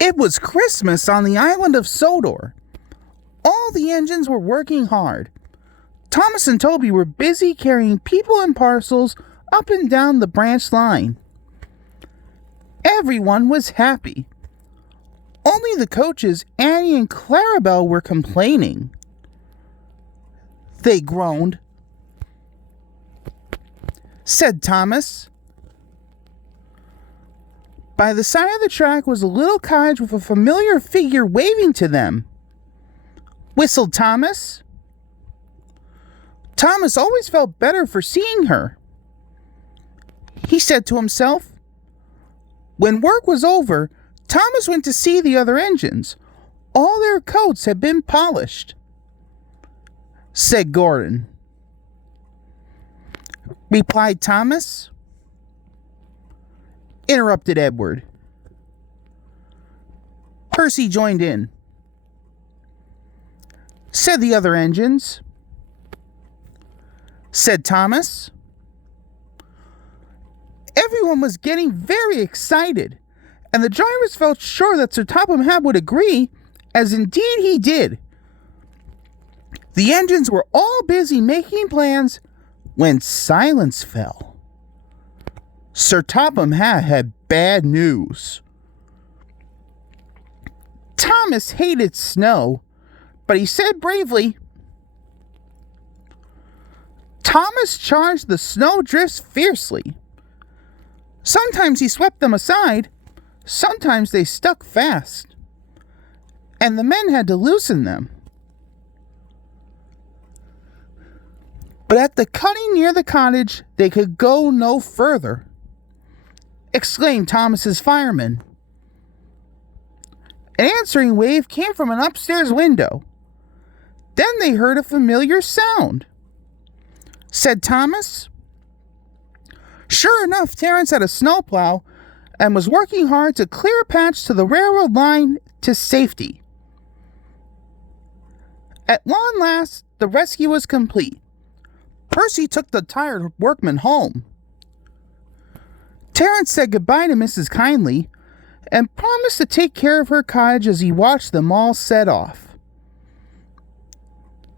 It was Christmas on the island of Sodor. All the engines were working hard. Thomas and Toby were busy carrying people and parcels up and down the branch line. Everyone was happy. Only the coaches, Annie and Clarabelle, were complaining. They groaned. Said Thomas. By the side of the track was a little cottage with a familiar figure waving to them. Whistled Thomas. Thomas always felt better for seeing her. He said to himself. When work was over, Thomas went to see the other engines. All their coats had been polished. Said Gordon. Replied Thomas. Interrupted Edward. Percy joined in. Said the other engines. Said Thomas. Everyone was getting very excited, and the drivers felt sure that Sir Topham Hatt would agree, as indeed he did. The engines were all busy making plans when silence fell. Sir Topham Hatt had bad news. Thomas hated snow, but he said bravely, Thomas charged the snowdrifts fiercely. Sometimes he swept them aside, sometimes they stuck fast, and the men had to loosen them. But at the cutting near the cottage, they could go no further, exclaimed Thomas's fireman. An answering wave came from an upstairs window. Then they heard a familiar sound. Said Thomas. Sure enough, Terence had a snowplow and was working hard to clear a patch to the railroad line to safety. At long last, the rescue was complete. Percy took the tired workmen home. Terence said goodbye to Mrs. Kindly and promised to take care of her cottage as he watched them all set off.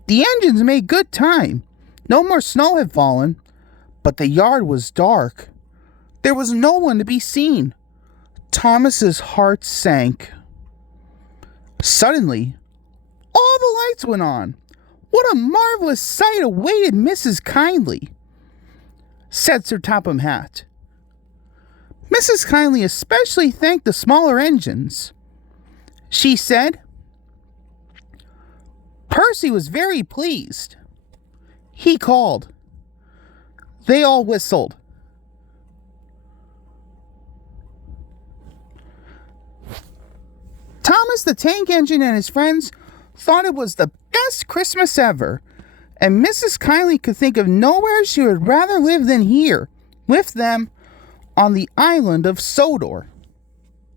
The engines made good time. No more snow had fallen, but the yard was dark. There was no one to be seen. Thomas's heart sank. Suddenly, all the lights went on. What a marvelous sight awaited Mrs. Kindly, said Sir Topham Hatt. Mrs. Kindly especially thanked the smaller engines. She said, Percy was very pleased. He called. They all whistled. Thomas the Tank Engine and his friends thought it was the best Christmas ever, and Mrs. Kindly could think of nowhere she would rather live than here, with them, on the island of Sodor.